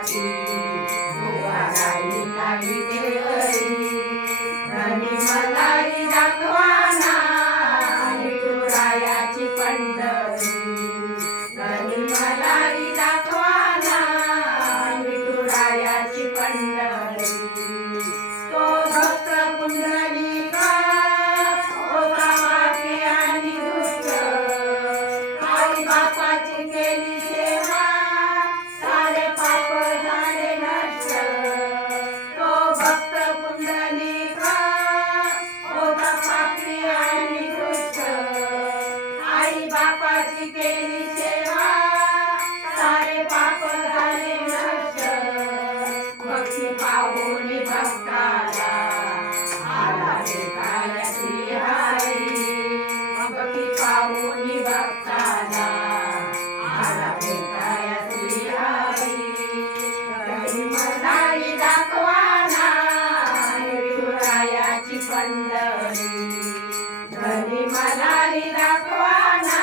पाठी गोवाराई काही देवरी धनी मलारी दाखवाना विठुरायाची पंढरी धनी मलारी दाखवाना विठुरायाची पंढरी तो भक्त पुंडलिका होता पापी आणि दुष्ट आई बापाची केली सेवा सारे पाप झाले नष्ट तो भक्त पुंडलिका होता पापी आणि दुष्ट आई बापाची केली सेवा सारे पाप झाले नष्ट भक्ती पावोनी भक्ताला आला भेटाया श्रीहरी भक्ती पावोनी भक्ताला आला भेटाया श्रीहरी धनी मलारी दाखवाना विठुरायाची पंढरी धनी मलारी दाखवाना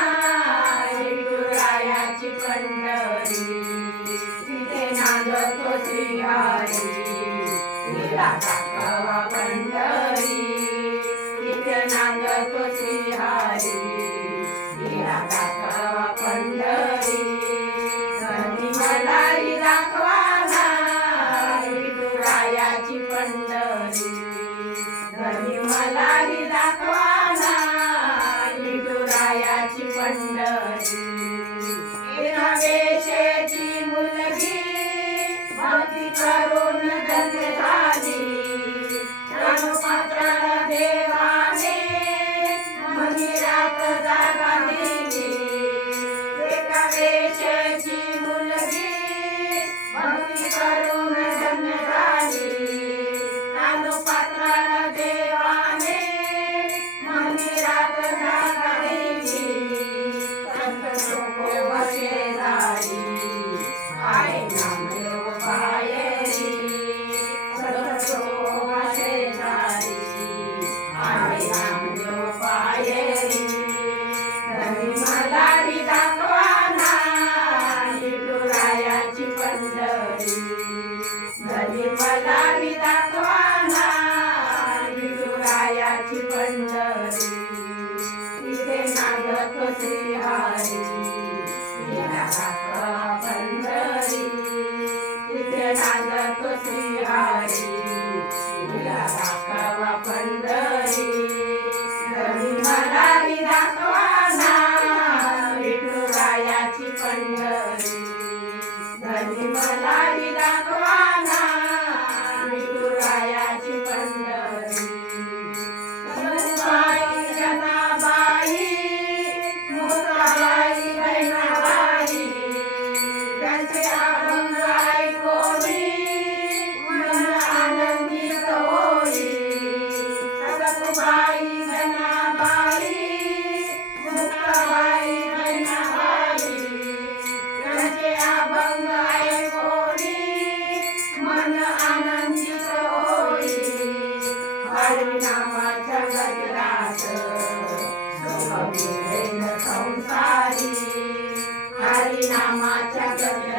विठुरायाची पंढरी तिथे नांदतो श्रीहरी लीला दाखवा पंढरी तिथे नांदतो श्रीहरी लीला दाखवा पंढरी धनी मलारी दाखवाना विठुरायाची पंढरी धनी मलारी दाखवाना विठुरायाची पंढरी एका वेशेची मुलगी भक्ती करून धन्य झाली रणपात्राला देवाने मंदिरात जागा दिली एका वेशेची मुलगी भक्ती करून धन्य झाली रणपात्राला देवाने मंदिरात जागा दिली संत लोक वशे झाली आहे नामदेव पायरी संत लोक वशे झाली आहे नामदेव पायरी धनी मलारी दाखवाना विठुरायाची पंढरी धनी मलारी दाखवाना विठुरायाची पंढरी तिथे नांदतो श्रीहरी लीला दाखवा पंढरी तिथे नांदतो श्रीहरी लीला दाखवा पंढरी धनी मलारी दाखवाना विठुरायाची पंढरी धनी मलारी दाखवाना विठुरायाची पंढरी सखुबाई जनाबाई मुक्ताबाई बहिणाबाई त्यांचे अभंग ऐकोनी मन आनंदित होई सखुबाई जनाबाई मुक्ताबाई बहिणाबाई त्यांचे अभंग ऐकोनी मन आनंदित होई हरिनामाच्या गजरात संसारी हरिनामाच्या गजरात